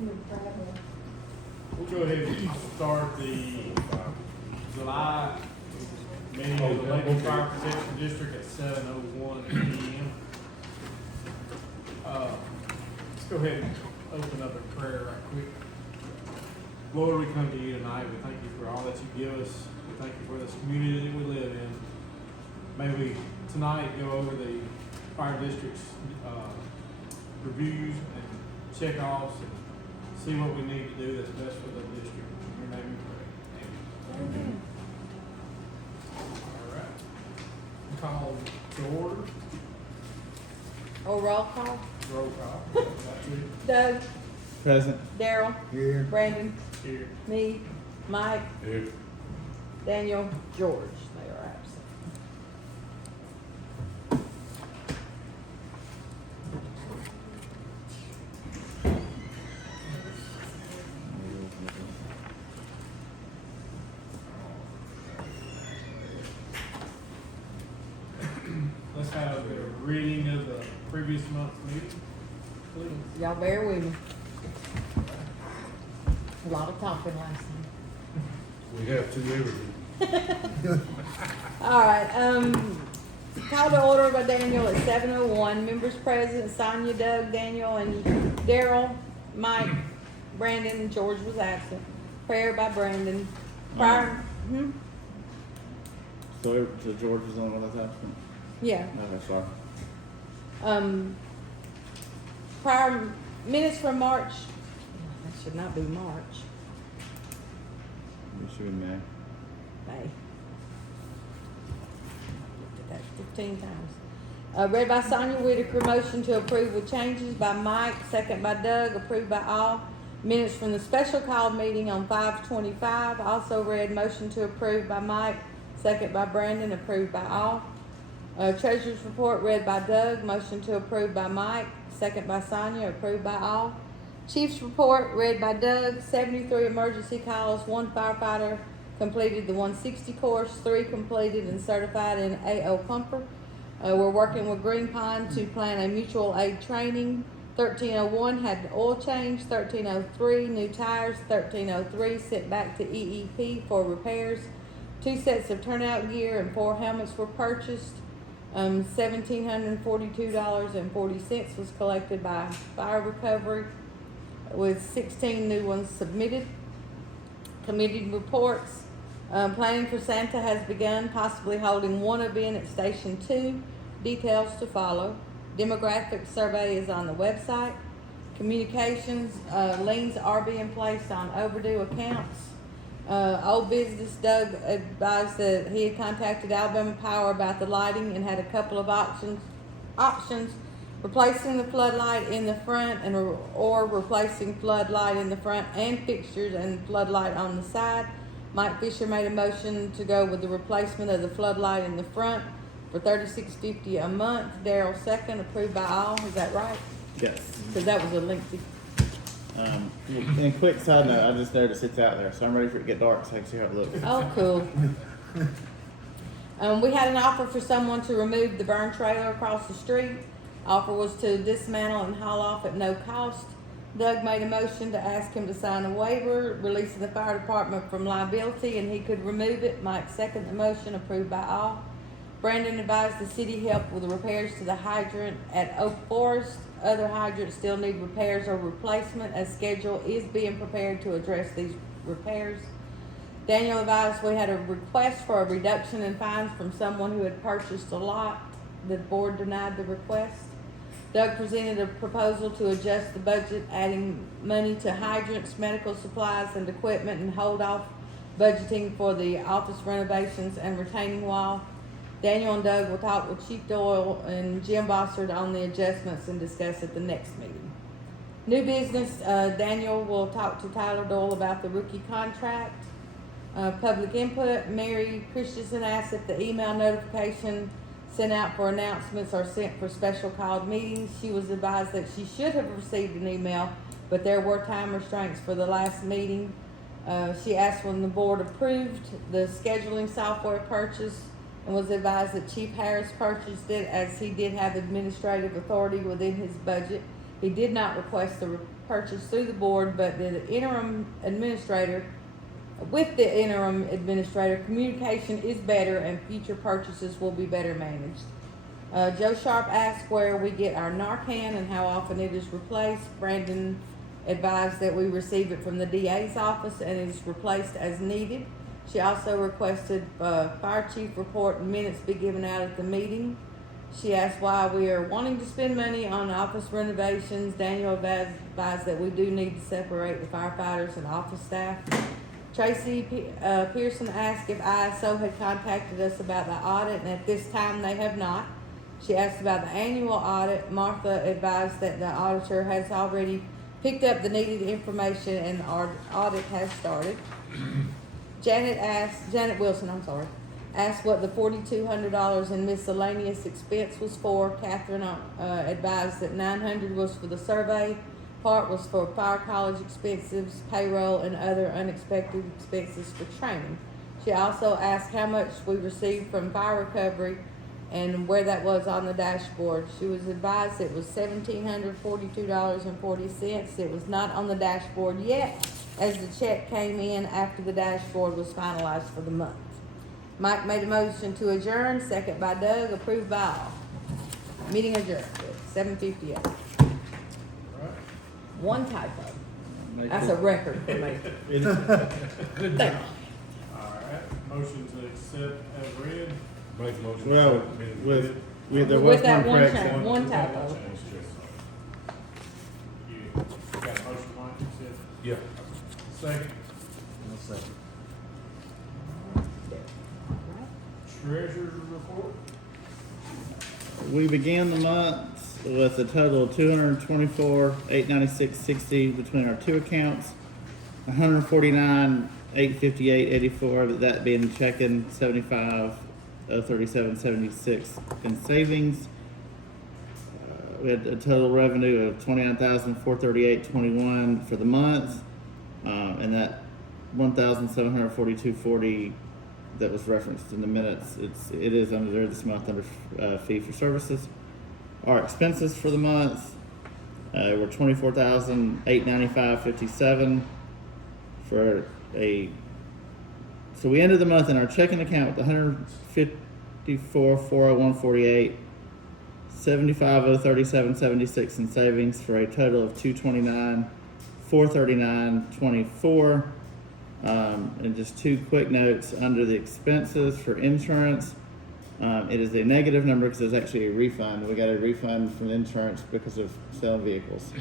We'll go ahead and start the July meeting of the Lake Fire Protection District at 7:01 p.m. Let's go ahead and open up a prayer right quick. Lord, we come to you tonight. We thank you for all that you give us. We thank you for this community that we live in. May we tonight go over the fire district's reviews and check-offs and see what we need to do that's best for the district. In your name we pray. Amen. All right. Call to order. Oh, roll call. Roll call. That's it. Doug, Present. Daryl, Here. Brandon, Here. me, Mike, Here. Daniel, George. They are absent. Let's have a reading of the previous month's meeting, please. Y'all bear with me. A lot of talking last night. We have to everything. All right, call to order by Daniel at 7:01. Members present, Sonia, Doug, Daniel, and Daryl, Mike, Brandon, and George was absent. Prayer by Brandon. Prior, So George was the only one that's absent? yeah. Okay, sorry. Prior minutes from March, that should not be March, We should be May. May. Looked at that 15 times. Read by Sonia Whitaker, motion to approve with changes by Mike, second by Doug, approved by all. Minutes from the special call meeting on 5/25, also read, motion to approve by Mike, second by Brandon, approved by all. Treasurer's report read by Doug, motion to approve by Mike, second by Sonia, approved by all. Chief's report read by Doug, 73 emergency calls, 1 firefighter completed the 160 course, 3 completed and certified in AO pumper. We're working with Green Pond to plan a mutual aid training. 1301 had an oil change, 1303 new tires, 1303 sent back to EEP for repairs. 2 sets of turnout gear and 4 helmets were purchased. $1,742.40 was collected by fire recovery, with 16 new ones submitted. Committee reports. Planning for Santa has begun, possibly holding one event at Station 2. Details to follow. Demographic survey is on the website. Communications, liens are being placed on overdue accounts. Old business, Doug advised that he had contacted Alabama Power about the lighting and had a couple of options, replacing the floodlight in the front or replacing floodlight in the front and fixtures and floodlight on the side. Mike Fisher made a motion to go with the replacement of the floodlight in the front for $36.50 a month. Daryl second, approved by all. Is that right? Yes. Because that was a lengthy. And quick side note, I just noticed it's out there, so I'm ready for it to get dark so I can see how it looks. Oh, cool. We had an offer for someone to remove the burn trailer across the street. Offer was to dismantle and haul off at no cost. Doug made a motion to ask him to sign a waiver, releasing the fire department from liability, and he could remove it. Mike seconded the motion, approved by all. Brandon advised the city helped with the repairs to the hydrant at Oak Forest. Other hydrants still need repairs or replacement. A schedule is being prepared to address these repairs. Daniel advised we had a request for a reduction in fines from someone who had purchased a lot. The board denied the request. Doug presented a proposal to adjust the budget, adding money to hydrants, medical supplies, and equipment, and hold off budgeting for the office renovations and retaining wall. Daniel and Doug will talk with Chief Doyle and Jim Bossard on the adjustments and discuss at the next meeting. New business, Daniel will talk to Tyler Doyle about the rookie contract. Public input, Mary Christensen asked if the email notification sent out for announcements are sent for special called meetings. She was advised that she should have received an email, but there were time restraints for the last meeting. She asked when the board approved the scheduling software purchase and was advised that Chief Harris purchased it as he did have administrative authority within his budget. He did not request the purchase through the board, but with the interim administrator, communication is better and future purchases will be better managed. Joe Sharp asked where we get our Narcan and how often it is replaced. Brandon advised that we receive it from the DA's office and is replaced as needed. She also requested fire chief report and minutes be given out at the meeting. She asked why we are wanting to spend money on office renovations. Daniel advised that we do need to separate the firefighters and office staff. Tracy Pearson asked if ISO had contacted us about the audit, and at this time they have not. She asked about the annual audit. Martha advised that the auditor has already picked up the needed information and our audit has started. Janet Wilson, asked what the $4,200 in miscellaneous expense was for. Catherine advised that $900 was for the survey, part was for fire college expenses, payroll, and other unexpected expenses for training. She also asked how much we received from fire recovery and where that was on the dashboard. She was advised it was $1,742.40. It was not on the dashboard yet, as the check came in after the dashboard was finalized for the month. Mike made a motion to adjourn, second by Doug, approved by all. Meeting adjourned at 7:58. Alright. One typo. Make That's it- a record for me. Good Thank job. Alright, motion to accept as read. Make a motion. Well, there was With that one one correction. change. One With typo. that change, yes. You got a motion, Mike, you said? Yeah. Second, treasurer's report? We began the month with a total of $224,896.60 between our two accounts, $149,858.84, that being checking, $75,037.76 in savings. We had a total revenue of $29,438.21 for the month, and that $1,742.40 that was referenced in the minutes. It is under this month under fee for services. Our expenses for the month were $24,895.57 for a. So we ended the month in our checking account with $154,401.48, $75,037.76 in savings for a total of $229,439.24. And just two quick notes under the expenses for insurance. It is a negative number because there's actually a refund. We got a refund from insurance because of selling vehicles.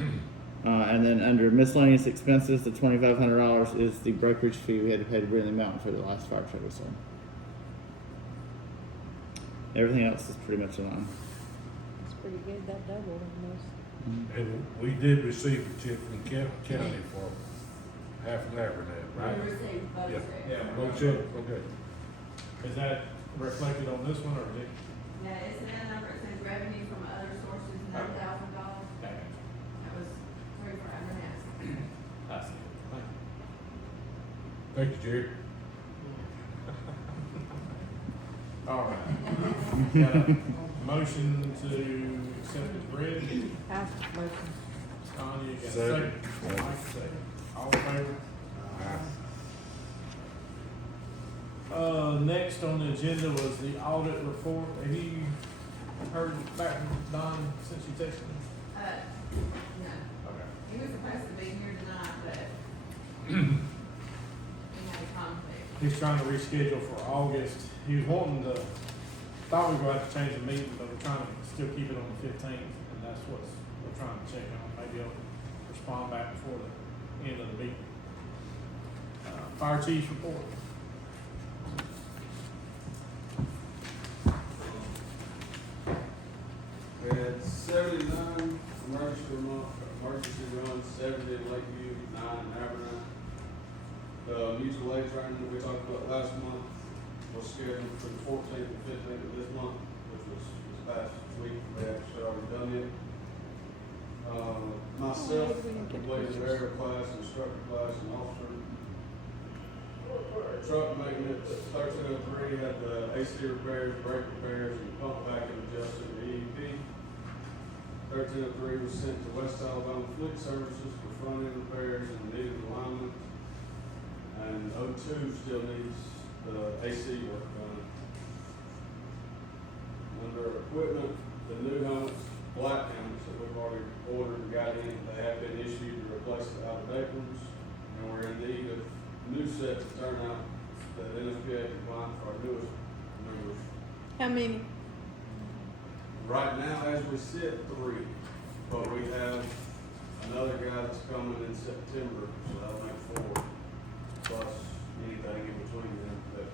And then under miscellaneous expenses, the $2,500 is the brokerage fee we had to pay to bring the mountain for the last fire truck we sold. Everything else is pretty much in line. It's pretty good, that double almost. And we did receive a check from county for half an hour now, right? We received both Yeah. checks. Yeah. No check, okay. Is that reflected on this one, or is it? No, it's in that number, it says revenue from other sources, $9,000. Okay. That was three for Abernathy. I see. Thank you. Thank you, Jerry. All right. Got a motion to accept as read. House motion. Tanya, got a Second. second. Mike, second. All in favor? Next on the agenda was the audit report. Have you heard back from Don since you texted him? No, Okay. he was supposed to be here tonight, but he had a conflict. He's trying to reschedule for August. He was wanting to, thought we were going to have to change the meeting, but we're trying to still keep it on the 15th, and that's what we're trying to check on. Maybe he'll respond back before the end of the meeting. Fire chief's report. We had 79 emergency runs, 70 in Lakeview, 9 in Abernathy. The mutual aid training that we talked about last month was scheduled for the 14th and 15th of this month, which was this past week. They actually already done it. Myself, completed the aerial class, instructor class, and officer. Truck maintenance at 1303 had the AC repairs, brake repairs, and pump vacuum adjusted, the EEP. 1303 was sent to West Alabama Fleet Services for front-end repairs and needed alignment. And 02 still needs the AC work done. Under equipment, the new helmets, black helmets that we've already ordered and got in, they have been issued to replace the out-of-date ones. And we're in need of new sets to turn out that NFPA compliant for our newest members. How many? Right now, as we sit, 3, but we have another guy that's coming in September, so that'll make 4, plus anything in between them, that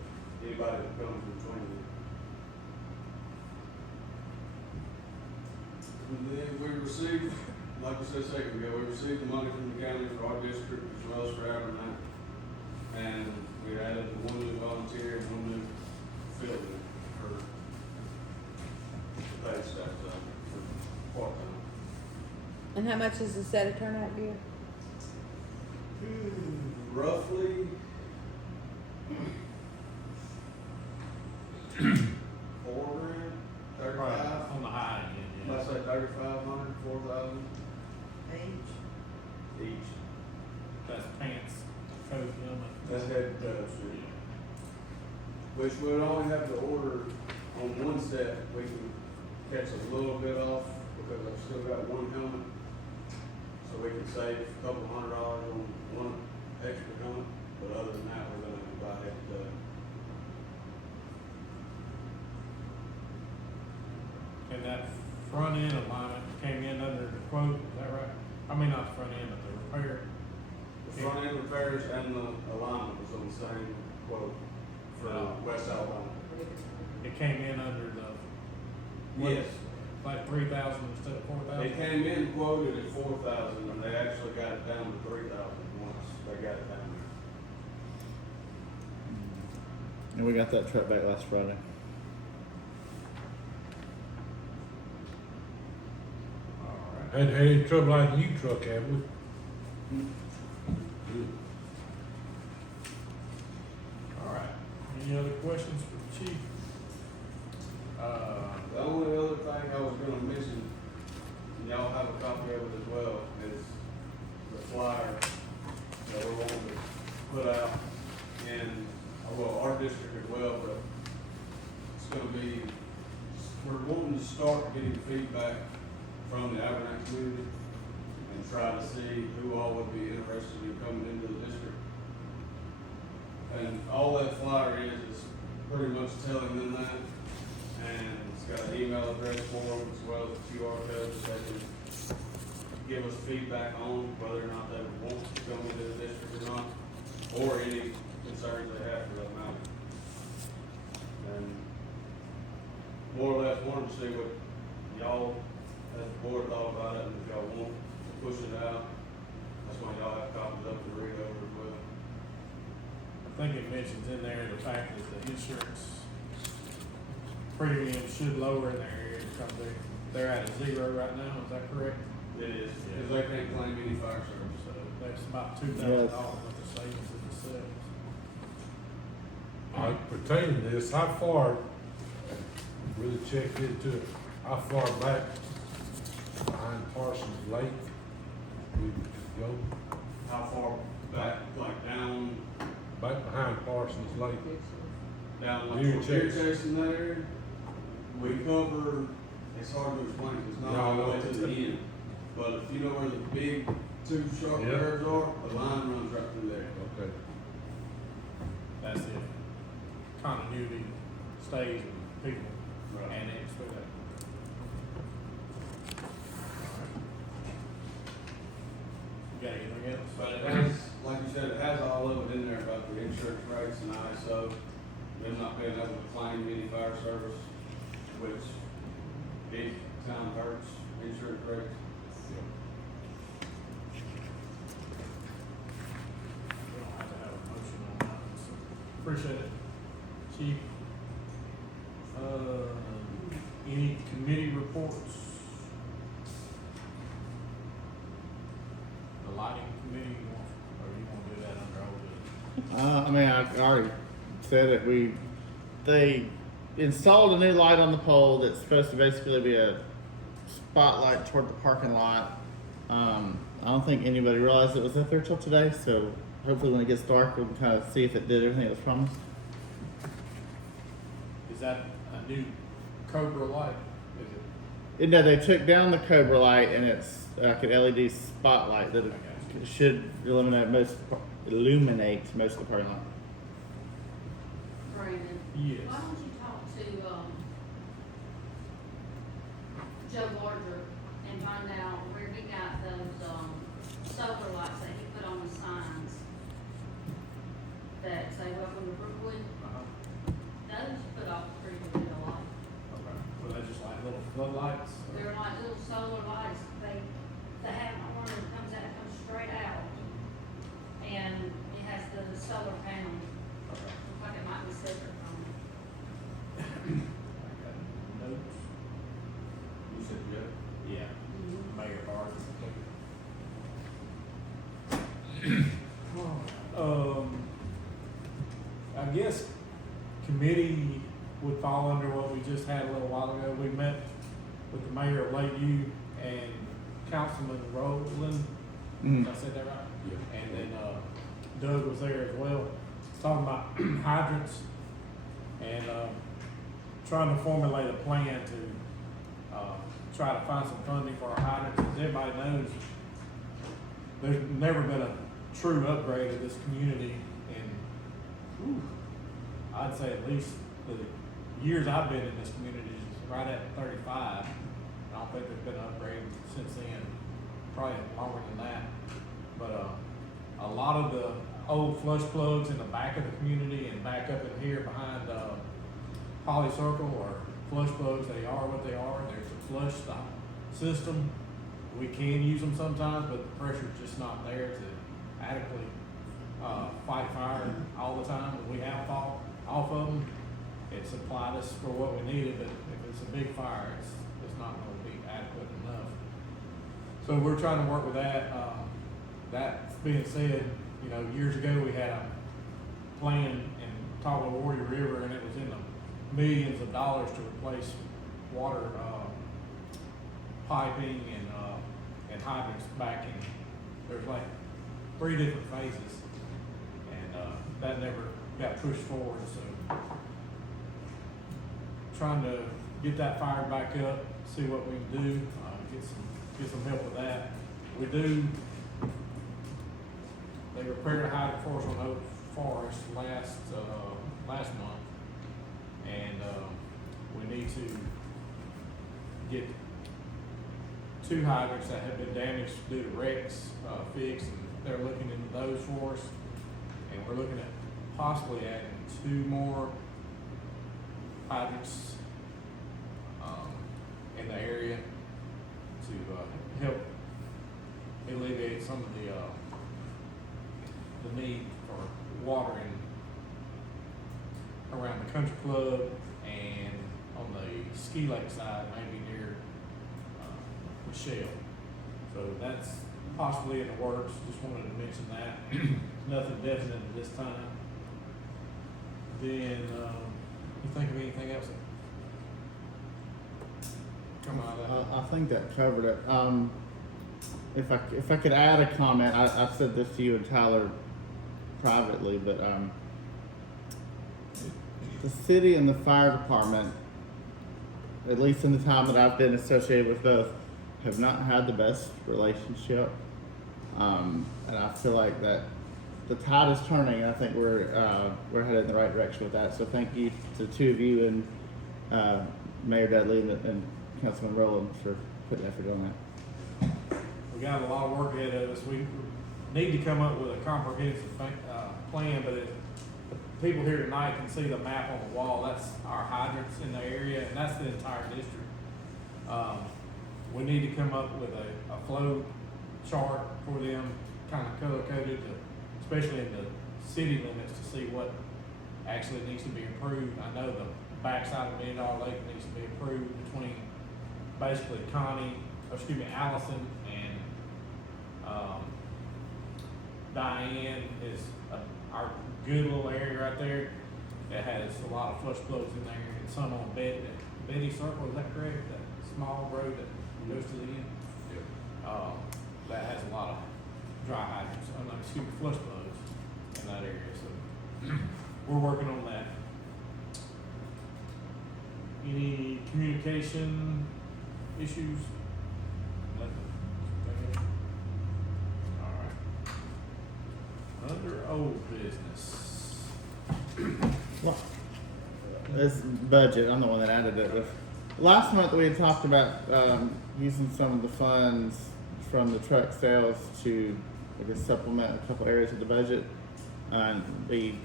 anybody that comes in between them. And then we received, like we said a second ago, we received the money from the county for our district as well as for Abernathy. And we added the 1 new volunteer and 1 new field for paid staff for part-time. And how much is the set of turnout gear? Roughly $4,000, 35. On the high end, Let's say 3,500, 4,000 each. That's pants, coat, helmet. That's head to toe. Which we'd only have to order on 1 set. We can catch a little bit off because I've still got 1 helmet. So we can save a couple $100 on 1 extra helmet. But other than that, we're gonna have to buy head to toe. And that front end alignment came in under the quote, is that right? I mean, not the front end, but the repair. The front end repairs and the alignment was on the same quote for West Alabama. It came in under the. Yes. Like 3,000 instead of 4,000? It came in quoted at 4,000 and they actually got it down to 3,000 once they got it down there. And we got that truck back last Friday. Alright. Hadn't had any trouble like the new truck, have we? Good. Alright. Any other questions for the chief? The only other thing I was gonna mention, and y'all have a copy of it as well, is the flyer that we're wanting to put out in, well, our district as well, but it's gonna be, we're wanting to start getting feedback from the Abernathy community and try to see who all would be interested in coming into the district. And all that flyer is pretty much telling them that, and it's got an email address for them as well as a QR code that they can give us feedback on whether or not they would want to come into the district or not, or any concerns they have for that matter. And more or less wanted to see what y'all as the board thought about it, and if y'all want to push it out, that's why y'all have copies up to read over as well. I think it mentions in there the fact that the insurance premium should lower in their area because they're at a 0 right now, is that correct? It is, because they can't claim any fire service, so. That's about $2,000 Yes. worth of savings in the sales. Pertaining to this, how far, really checked into it, how far back behind Parsons Lake we could go? How far back, like down, Back behind Parsons Lake. like Deer deer chase. chasing that area? We cover, it's hard to explain, 'cause it's not Yeah, I all the know. way to the end. But if you know where the big 2 sharp Yeah. curves are, the line runs right through there. Okay. That's it. Continuity stays with people Right. annex through that. You got anything else? But it has, like you said, it has all of it in there about the insurance rates and ISO, them not being able to claim any fire service, which big time hurts insurance rates. We don't have to have a motion on that, so appreciate it. Chief, any committee reports? The lighting committee, you want, or you wanna do that under old business? I mean, I already said it. They installed a new light on the pole that's supposed to basically be a spotlight toward the parking lot. I don't think anybody realized it was up there till today, so hopefully when it gets dark, we can kind of see if it did everything it was promised. Is that a new Cobra light? Is it? No, they took down the Cobra light, and it's like an LED spotlight that should illuminate most of the parking lot. Brandon, Yes. why don't you talk to, Joe Larger and find out where he got those, solar lights that he put on the signs that say welcome to Brookwood? Those put off a pretty good bit of light. Okay. So they're just like little floodlights? They're like little solar lights, they have one that comes straight out. And it has the solar panel, Okay. looks like it might be separate from it. Okay. Notes? You said, yeah? Yeah. Mayor Barton. I guess committee would fall under what we just had a little while ago. We met with the mayor of Lakeview and Councilman Rowland. Did I say that right? Yeah. And then, Doug was there as well, talking about hydrants and, trying to formulate a plan to, try to find some funding for our hydrants. As everybody knows, there's never been a true upgrade of this community in, I'd say at least the years I've been in this community, is right at 35. I don't think there's been an upgrade since then, probably longer than that. But, a lot of the old flush plugs in the back of the community and back up in here behind, Holly Circle are flush plugs. They are what they are. There's a flush stop system. We can use them sometimes, but the pressure's just not there to adequately, fight fire all the time. When we have fall off of them, it supplied us for what we needed, but if it's a big fire, it's not gonna be adequate enough. So we're trying to work with that. That being said, you know, years ago, we had a plan in Toggle Warrior River, and it was in the millions of dollars to replace water, piping and hydrants back in. There's like 3 different phases, and, that never got pushed forward, so trying to get that fired back up, see what we can do, get some help with that. They repaired a hydrant for us on Oak Forest last month, and, we need to get 2 hydrants that have been damaged due to wrecks, fixed, and they're looking into those for us. And we're looking at possibly adding 2 more hydrants, in the area to, help alleviate some of the need for water around the country club and on the ski lake side, maybe near, Michelle. So that's possibly in the works. Just wanted to mention that. Nothing definite at this time. Then, you think of anything else that come out of that? I think that covered it. If I could add a comment, I've said this to you and Tyler privately, but the city and the fire department, at least in the time that I've been associated with both, have not had the best relationship. And I feel like that the tide is turning, and I think we're headed in the right direction with that. So thank you to the 2 of you and Mayor Dudley and Councilman Rowland for putting effort on that. We got a lot of work ahead of us. We need to come up with a comprehensive plan, but if the people here tonight can see the map on the wall, that's our hydrants in the area, and that's the entire district. We need to come up with a flow chart for them, kind of color coded, especially in the city limits, to see what actually needs to be improved. I know the backside of $1 Million Lake needs to be improved between basically Allison and, Diane is our good little area right there that has a lot of flush plugs in there, and some on Betty Circle, is that correct? That small road that goes to the end. That has a lot of dry hydrants, flush plugs in that area, so we're working on that. Any communication issues? Nothing? Alright. Under old business. Well, this budget, I'm the one that added it. Last month we had talked about using some of the funds from the truck sales to, I guess, supplement a couple areas of the budget. And we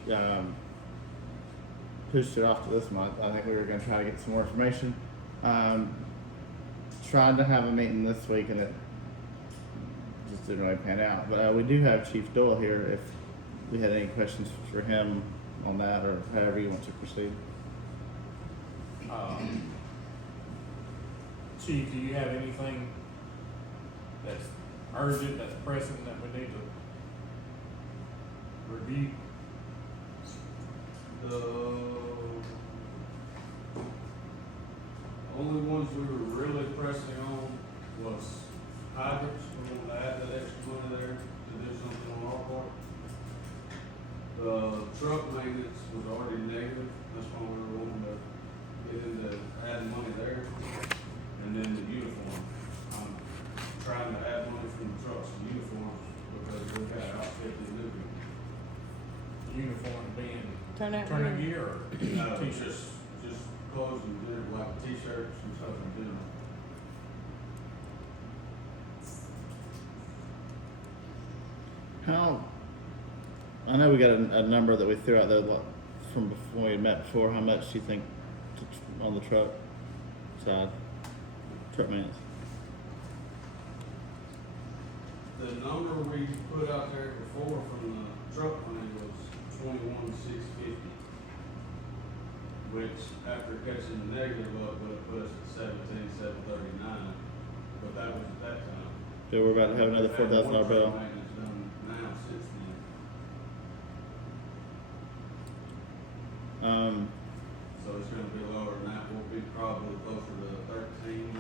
pushed it off to this month. I think we were going to try to get some more information. Tried to have a meeting this week and it just didn't really pan out. But we do have Chief Doyle here if we had any questions for him on that or however you want to proceed. Chief, do you have anything that's urgent, that's pressing, that we need to review? The only ones we were really pressing on was hydrants. We wanted to add that extra money there to do something on our part. The truck maintenance was already negative, that's why we were wanting to get into adding money there. And then the uniform, I'm trying to add money from the trucks to uniforms because we got outfit the new people. Uniform being Turnout turnout gear. gear or No, t-shirts? just clothes and dinner, like t-shirts and stuff in general. How? I know we got a number that we threw out there from before we met before. How much do you think on the truck side, truck maintenance? The number we put out there before from the truck money was $21,650, which after catching the negative up would have put us at $17,739, but that was at that time. So we're about to have another We've had $4,000 more bill. truck maintenance done now since then, so it's gonna be lower than that. We'll be probably closer to 13 now.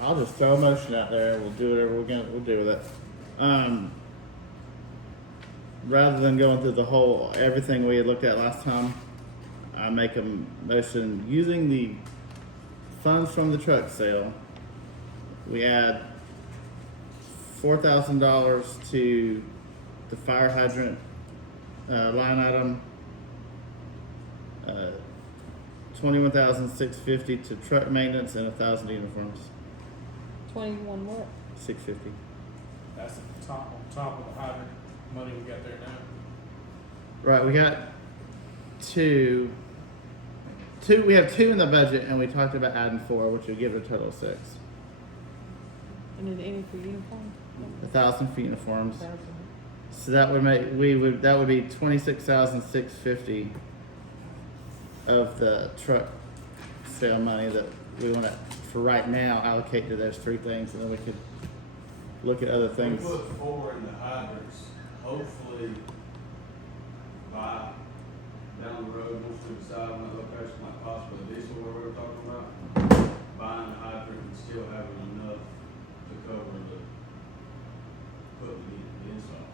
I'll just throw a motion out there. We'll do whatever we'll do with it. Rather than going through the whole everything we had looked at last time, I make a motion using the funds from the truck sale. We add $4,000 to the fire hydrant line item. $21,650 to truck maintenance and 1,000 uniforms. 21 what? 650. That's on top of the hydrant money we got there now. Right, we got two. We have two in the budget, and we talked about adding 4, which would give it a total of 6. And then any for uniform? 1,000 for uniforms. 1,000. So that would that would be 26,650 of the truck sale money that we want to, for right now, allocate to those 3 things, and then we could look at other things. We put 4 in the hydrants, hopefully by down the road, once we decide on that location, like possibly diesel where we were talking about, buying a hydrant and still having enough to cover the, putting the install.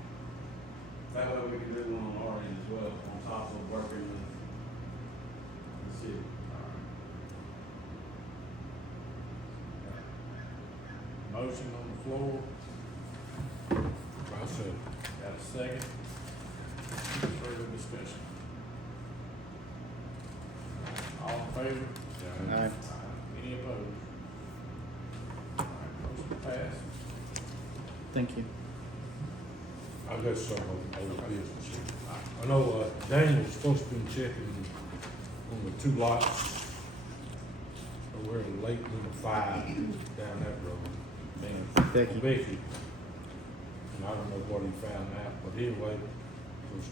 That way we can do one on our end as well, on top of working with the city. Motion on the floor, I said, got a second. Further discussion. All in favor? yeah, Aye. Any opposed? Alright, motion passed. Thank you. I got some other business. I know Daniel's supposed to be checking on the 2 lots over in Lakeland 5 down that road. And Becky. And I don't know what he found out, but anyway, there's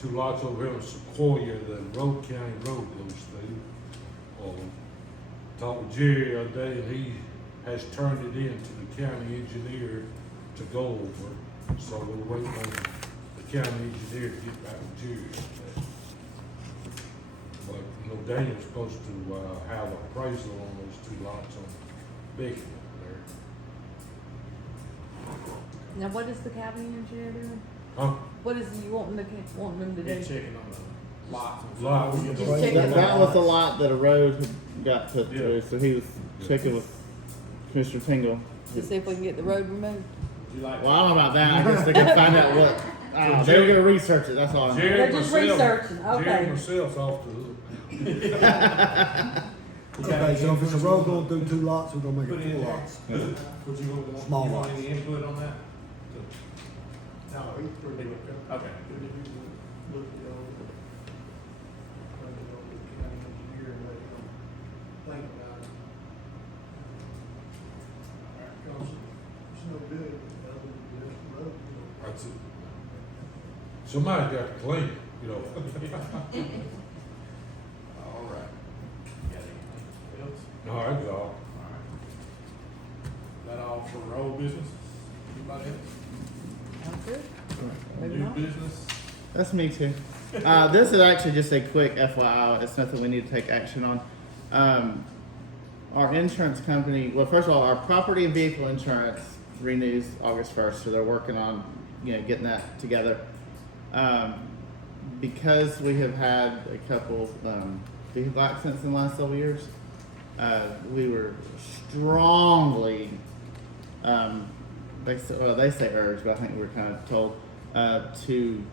2 lots over here in Sequoia, the Road County Road goes through. Talked with Jerry the other day, and he has turned it in to the county engineer to go over. So we're waiting on the county engineer to get back with Jerry on that. But, you know, Daniel's supposed to, have an appraisal on those two lots on Beacon there. Now, what is the county engineer doing? Huh? What is he wanting them to He's do? checking on the lots. and Lots. stuff. Just checking. That was the lot that a road had got put Yeah. through, so he was checking with Commissioner Tingle. To see if we can get the road removed? Would you like? Well, I don't know about that, I guess they can find out what, I don't know, they were gonna research it, that's all I know. Jerry They're just myself- researching, okay. Jerry myself's off the hook. Okay, so if it's a road going through two lots, we're gonna Put make it it in four there. lots. Would you want, Small you want lots. any input on that? No, he's pretty good. Okay. Could you look it over, run it over the county engineer and let him think about it? Because it's no good other than just road, That's it. Somebody got to clean it, you know. All right. Got anything else? No, that's all. All right. That all for road business? Anybody else? Sounds good. Moving New on. business? That's me too. This is actually just a quick FYI. It's nothing we need to take action on. Our insurance company, well, first of all, our property and vehicle insurance renews August 1st, so they're working on, getting that together. Because we have had a couple vehicle accidents in the last several years, we were strongly, they say urged, but I think we were kind of told to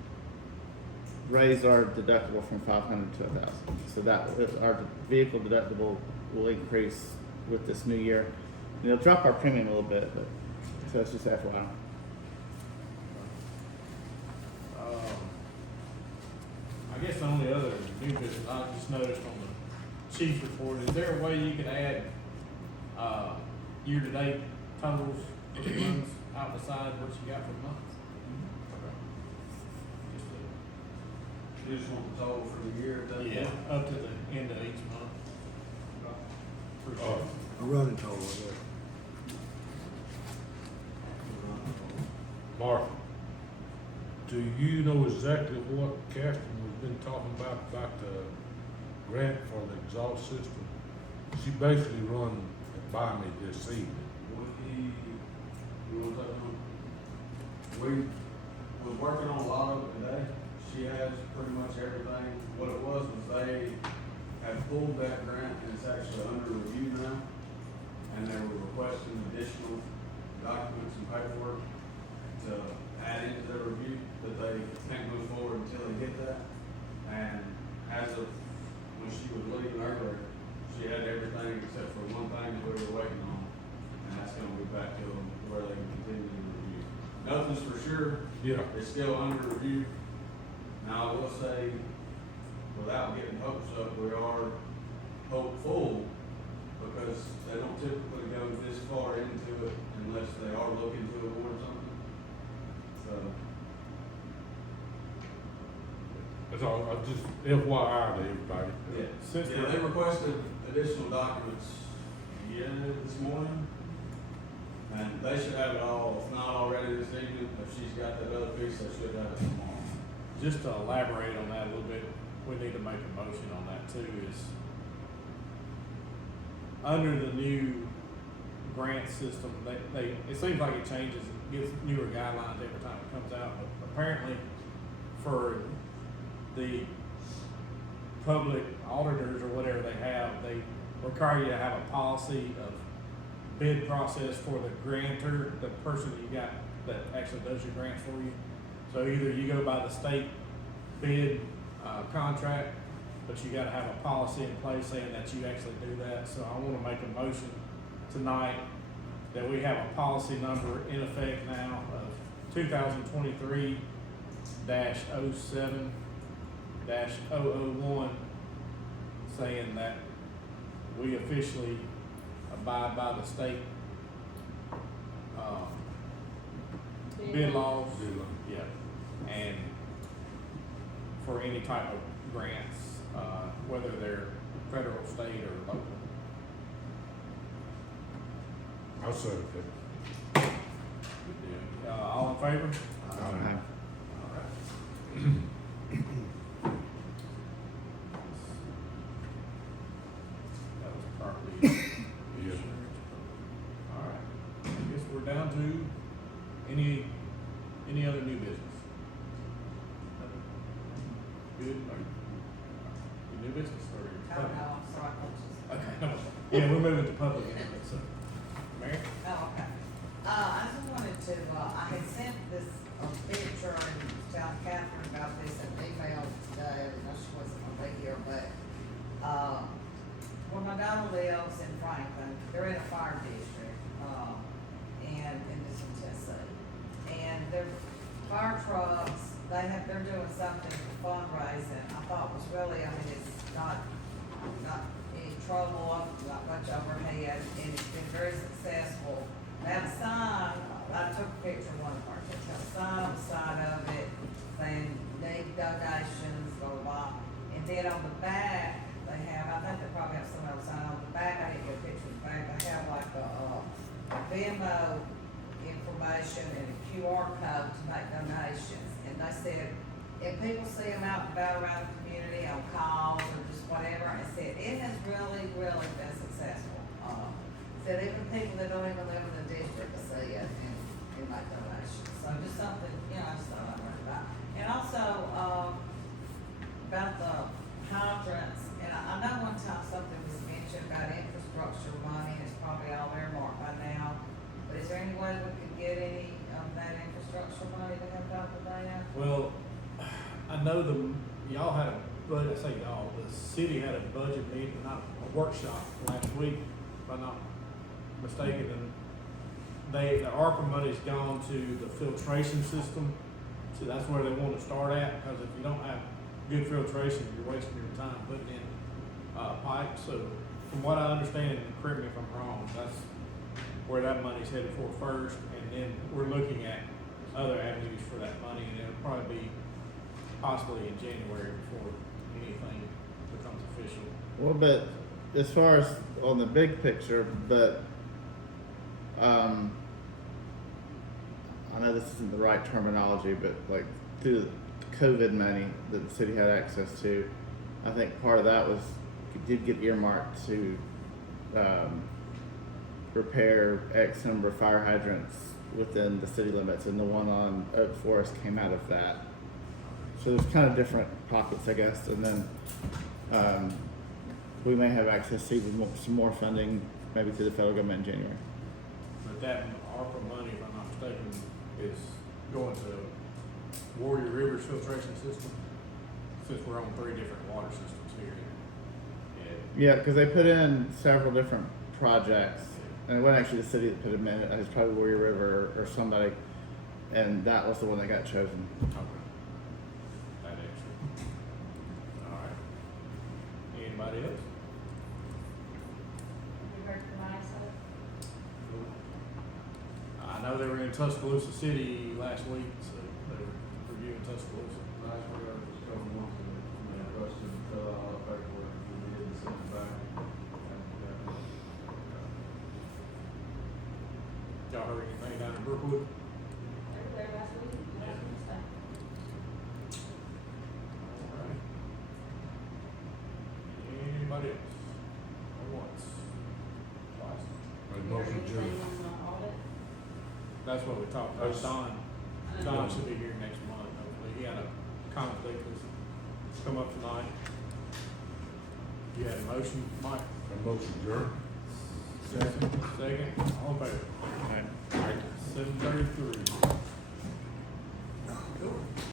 raise our deductible from $500 to $1,000. So that our vehicle deductible will increase with this new year. And it'll drop our premium a little bit, but so it's just FYI. I guess the only other new business I just noticed on the chief's report, is there a way you could add, year-to-date totals for the months out beside what you got for the months? Okay. Just You just want the total for the year, to, yeah, up to the end of each month. Appreciate it. A running total of that. Martha, do you know exactly what Catherine has been talking about the grant for the exhaust system? She basically run it by me this evening. You want to touch on? We was working on a lot of it today. She has pretty much everything. What it was they had pulled that grant and it's actually under review now. And they were requesting additional documents and paperwork to add into their review, that they can't move forward until they get that. And as of when she was leaving earlier, she had everything except for one thing that we were waiting on. And that's gonna be back to them where they can continue to review. Nothing's for sure, Yeah. it's still under review. Now, I will say, without getting hopes up, we are hopeful, because they don't typically go this far into it unless they are looking to award something. So, That's all, I just FYI to everybody. Since yeah, we're- they requested additional documents, this morning. And they should have it all, if not already this evening, if she's got that other piece, they should have it tomorrow. Just to elaborate on that a little bit, we need to make a motion on that too, is under the new grant system, it seems like it changes, gives newer guidelines every time it comes out, but apparently for the public auditors or whatever they have, they require you to have a policy of bid process for the grantor, the person you got that actually does your grants for you. So either you go by the state bid, contract, but you gotta have a policy in place saying that you actually do that. So I wanna make a motion tonight that we have a policy number in effect now of 2023-07-001, saying that we officially abide by the state, bid laws. Yeah, and for any type of grants, whether they're federal, state, or local. I'll say it. All in favor? Uh, All right. business or? Oh, no, I'm sorry, Okay, no, yeah, we're moving to public input, so. Mayor? Oh, okay. I just wanted to, I had sent this, picture and tell Catherine about this in email today, I know she wasn't gonna be here, but, where my daughter lives in Franklin, they're in a fire district, and in this in Tennessee. And their fire trucks, they're doing something for fundraising, I thought was really, I mean, it's not any trouble, not much overhead, and it's been very successful. That sign, I took a picture of one of our, it's got a sign on the side of it, saying need donations, blah, blah, blah. And then on the back, they have, I think they probably have some other sign on the back, I didn't get a picture of the back, they have like a Venmo information and a QR code to make donations. And they said, if people see them out and about around the community on calls or just whatever, and said, it has really, really been successful. Said even people that don't even live in the district will see it and make donations. So just something, I just thought I'd learn about. And also, about the hydrants, and I know one time something was mentioned about infrastructure money, and it's probably all earmarked by now. But is there any way we could get any of that infrastructure money to help out with that? Well, I know y'all had I say y'all, the city had a budget meeting, not a workshop last week, if I'm not mistaken, and the ARPA money's gone to the filtration system. So that's where they want to start at, because if you don't have good filtration, you're wasting your time putting in, pipes. So from what I understand, and correct me if I'm wrong, that's where that money's headed for first, and then we're looking at other avenues for that money, and it'll probably be possibly in January before anything becomes official. Well, but as far as on the big picture, but I know this isn't the right terminology, but like through the COVID money that the city had access to, I think part of that did get earmarked to repair X number of fire hydrants within the city limits, and the one on Oak Forest came out of that. So there's kind of different pockets, I guess, and then we may have access to even some more funding, maybe through the federal government in January. But that ARPA money, if I'm not mistaken, is going to Warrior River's filtration system, since we're on 3 different water systems here. Yeah, because they put in several different projects, and it wasn't actually the city that put them in. It was probably Warrior River or somebody, and that was the one that got chosen. Okay. That extra. All right. Anybody else? Have you heard from ISO? I know they were in Tuscaloosa City last week, so they were reviewing Tuscaloosa. Last week, I was just a couple months ago, requested to fill out all the paperwork, we did and sent it back. Y'all heard anything down in Brookwood? They were there last week, last Wednesday. All right. Anybody else? Or once? Twice? Make motion Anything adjourned. on the audit? That's what we talked about. That's- Don should be here next month, hopefully. He had a conflict that's come up tonight. You had a motion, Mike? Make motion adjourned. Second. All in favor? All right. 7:33.